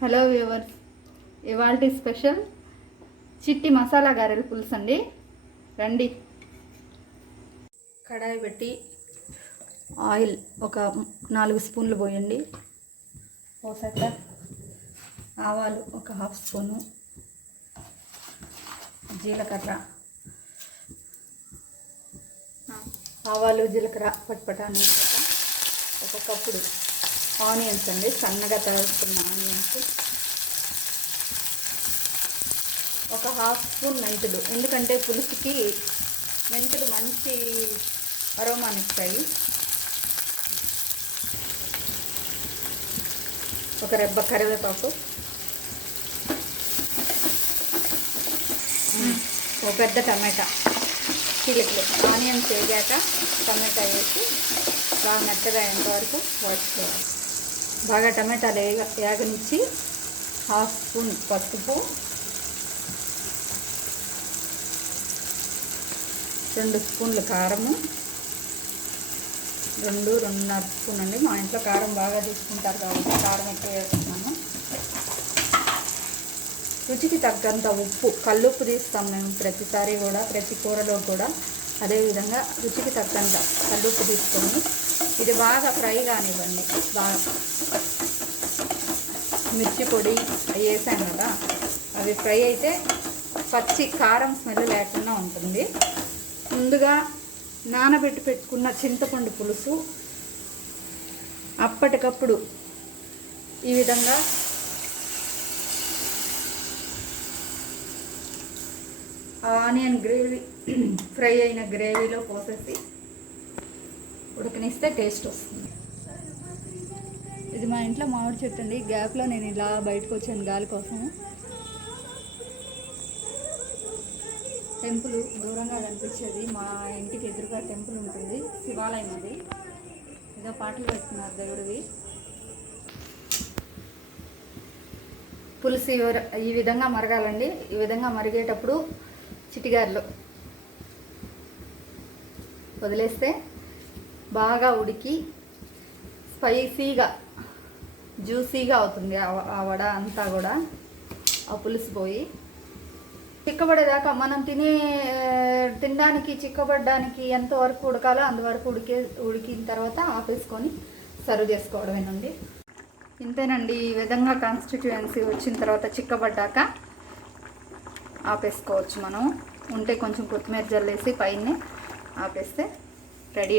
Hello viewers, ఇవాల్టి special చిట్టి మసాలా గారెల పులుసు అండి. రండి. కడాయి పెట్టి ఆయిల్ ఒక 4 స్పూన్లు పోయండి. పోసాక ఆవాలు ఒక 1/2 స్పూను, జీలకర్ర, ఆవాలు జీలకర్ర పట్పటాన్ని ఒక కప్పుడు ఆనియన్స్ అండి, సన్నగా తరుక్కున్న ఆనియన్స్, ఒక 1/2 స్పూన్ మెంతులు. ఎందుకంటే పులుసుకి మెంతులు మంచి అరోమాని ఇస్తాయి. ఒక రెబ్బ కరివేపాకు, ఒక పెద్ద టమాటా చిలికలు. ఆనియన్స్ వేగాక టమాటా వేసి బాగా మెత్తగా అయ్యేంతవరకు వాడుకోవాలి. బాగా టమాటాలు వేగనిచ్చి 1/2 స్పూన్ పసుపు, 2 స్పూన్లు కారము, 2-2.5 స్పూన్ అండి. మా ఇంట్లో కారం బాగా తీసుకుంటారు కాబట్టి కారం ఎక్కువ వేస్తున్నాను. రుచికి తగ్గంత ఉప్పు, కల్లుప్పు తీస్తాం మేము ప్రతిసారి కూడా, ప్రతి కూరలో కూడా. అదేవిధంగా రుచికి తగ్గంత కల్లుప్పు తీసుకొని ఇది బాగా ఫ్రై కానివ్వండి. బాగా మిర్చి పొడి వేసాం కదా, అవి ఫ్రై అయితే పచ్చి కారం స్మెల్ లేకుండా ఉంటుంది. ముందుగా నానబెట్టి పెట్టుకున్న చింతపండు పులుసు అప్పటికప్పుడు ఈ విధంగా ఆనియన్ గ్రేవీ ఫ్రై అయిన గ్రేవీలో పోసేసి ఉడకనిస్తే టేస్ట్ వస్తుంది. ఇది మా ఇంట్లో మామిడి చెట్టు అండి. గ్యాప్లో నేను ఇలా బయటకు వచ్చాను గాలి కోసం. టెంపుల్ దూరంగా కనిపించేది, మా ఇంటికి ఎదురుగా టెంపుల్ ఉంటుంది, శివాలయం అది. ఏదో పాటలు పెడుతున్నారు దేవుడివి. పులుసు ఈ విధంగా మరగాలండి. ఈ విధంగా మరిగేటప్పుడు చిటిగారులు వదిలేస్తే బాగా ఉడికి స్పైసీగా జ్యూసీగా అవుతుంది ఆ వడ అంతా కూడా. ఆ పులుసు పోయి చిక్కబడేదాకా మనం తినడానికి చిక్కబడడానికి ఎంతవరకు ఉడకాలో అంతవరకు ఉడికిన తర్వాత ఆపేసుకొని సర్వ్ చేసుకోవడమేనండి. ఇంతేనండి. ఈ విధంగా కాన్స్టిట్యుయెన్సీ వచ్చిన తర్వాత చిక్కబడ్డాక ఆపేసుకోవచ్చు. మనం ఉంటే కొంచెం కొత్తిమీర జల్లేసి పైన ఆపేస్తే రెడీ.